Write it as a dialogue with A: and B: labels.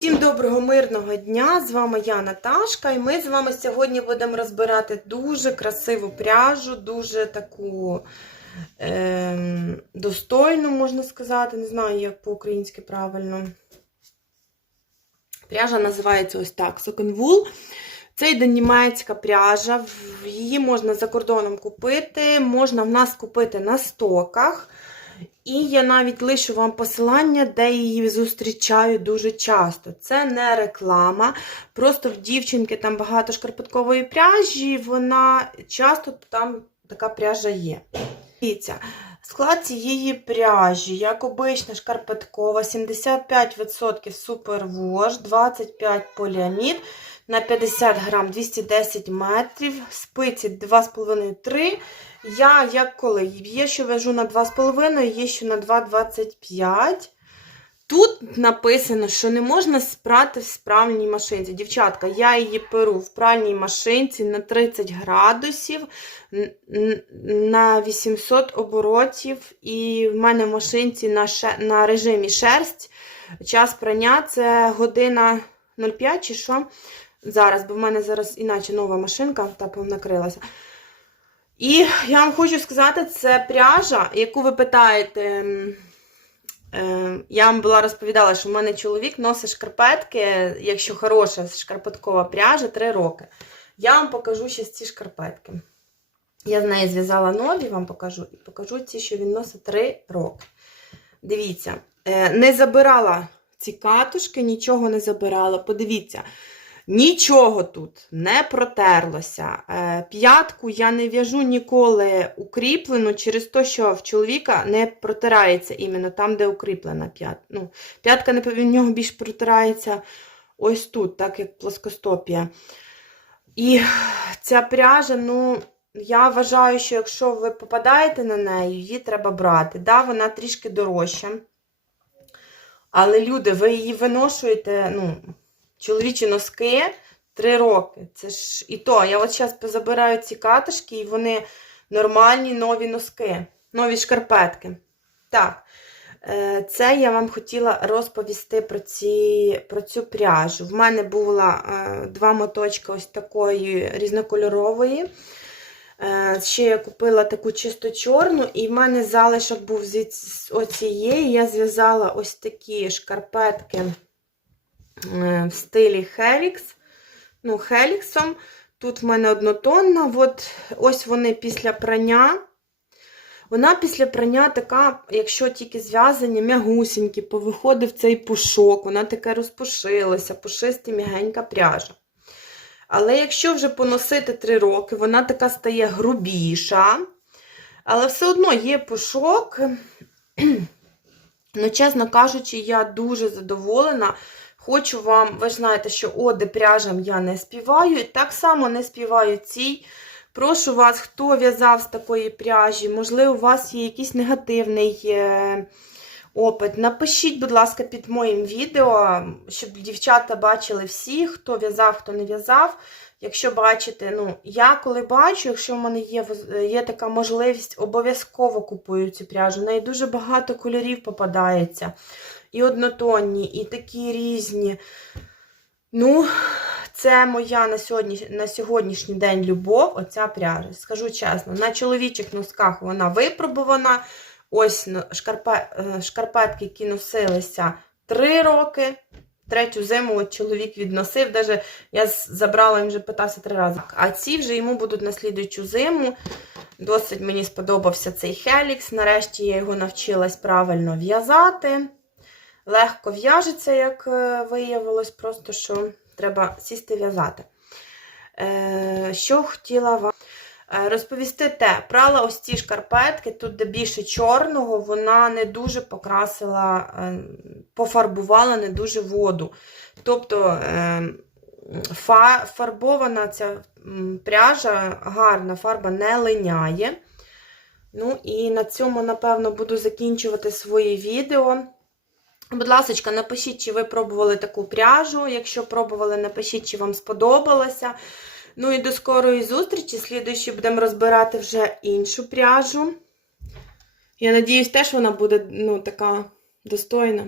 A: Всім доброго мирного дня! З вами я Наташка, і ми з вами сьогодні будемо розбирати дуже красиву пряжу, дуже таку ем, достойну, можна сказати, не знаю, як по-українськи правильно. Пряжа називається ось так: Сокенвул. Це йде німецька пряжа, її можна за кордоном купити, можна в нас купити на стоках. І я навіть лишу вам посилання, де її зустрічаю дуже часто. Це не реклама. Просто в дівчинки там багато шкарпеткової пряжі, вона часто там така пряжа є. Дивіться, склад цієї пряжі, як обична шкарпеткова, 75% супервош, 25% поліамід на 50 грам 210 метрів, спиці 2,5-3. Я як коли є, що вяжу на 2,5, є що на 2,25. Тут написано, що не можна спрати в справній машинці. Дівчатка, я її перу в пральній машинці на 30 градусів на 800 оборотів. І в мене в машинці на, на режимі шерсть. Час прання це година 05 чи що. Зараз, бо в мене зараз іначе нова машинка, та накрилася. І я вам хочу сказати, це пряжа, яку ви питаєте. е, Я вам була розповідала, що в мене чоловік носить шкарпетки, якщо хороша шкарпеткова пряжа, 3 роки. Я вам покажу ще ці шкарпетки. Я з неї зв'язала нові, вам покажу, і покажу ці, що він носить 3 роки. Дивіться, е, не забирала ці катушки, нічого не забирала. Подивіться. Нічого тут не протерлося. Е, П'ятку я не в'яжу ніколи укріплену через те, що в чоловіка не протирається іменно там, де укріплена п'ятка. Ну, п'ятка в нього більш протирається ось тут, так як плоскостопія. І ця пряжа, ну, я вважаю, що якщо ви попадаєте на неї, її треба брати. Да, вона трішки дорожча. Але, люди, ви її виношуєте, ну. Чоловічі носки 3 роки. Це ж і то. Я от зараз позабираю ці катишки, і вони нормальні нові носки, нові шкарпетки. Так, е, це я вам хотіла розповісти про, ці, про цю пряжу. В мене було е, два моточки ось такої різнокольорової. Е, Ще я купила таку чисто чорну, і в мене залишок був з оцієї. Я зв'язала ось такі шкарпетки в стилі Helix. Ну, Хеліксом. Тут в мене однотонна. От, ось вони після прання. Вона після прання така, якщо тільки зв'язані, м'ягусінькі, повиходив цей пушок, вона таке розпушилася, пушисті м'ягенька пряжа. Але якщо вже поносити 3 роки, вона така стає грубіша. Але все одно є пушок. Ну, чесно кажучи, я дуже задоволена. Хочу вам, ви знаєте, що оди пряжам я не співаю. І так само не співаю цій. Прошу вас, хто в'язав з такої пряжі, можливо, у вас є якийсь негативний е, опит. Напишіть, будь ласка, під моїм відео, щоб дівчата бачили всі, хто в'язав, хто не в'язав. Якщо бачите, ну, я коли бачу, якщо в мене є, є така можливість, обов'язково купую цю пряжу. В неї дуже багато кольорів попадається. І однотонні, і такі різні. Ну, це моя на, сьогодні, на сьогоднішній день любов, оця пряжа. Скажу чесно, на чоловічих носках вона випробувана. Ось е, шкарпетки, які носилися 3 роки. Третю зиму чоловік відносив. Даже я забрала, він вже питався три рази. А ці вже йому будуть на слідуючу зиму. Досить мені сподобався цей Хелікс. Нарешті я його навчилась правильно в'язати. Легко в'яжеться, як е, виявилось, просто що треба сісти в'язати. Е, Що хотіла вам е, розповісти те, прала ось ці шкарпетки, тут де більше чорного, вона не дуже покрасила, пофарбувала не дуже воду. Тобто фарбована ця пряжа, гарна фарба не линяє. Ну і на цьому, напевно, буду закінчувати своє відео. Будь ласка, напишіть, чи ви пробували таку пряжу. Якщо пробували, напишіть, чи вам сподобалося. Ну і до скорої зустрічі. Слідуючи будемо розбирати вже іншу пряжу. Я надіюсь, теж вона буде ну, така достойна.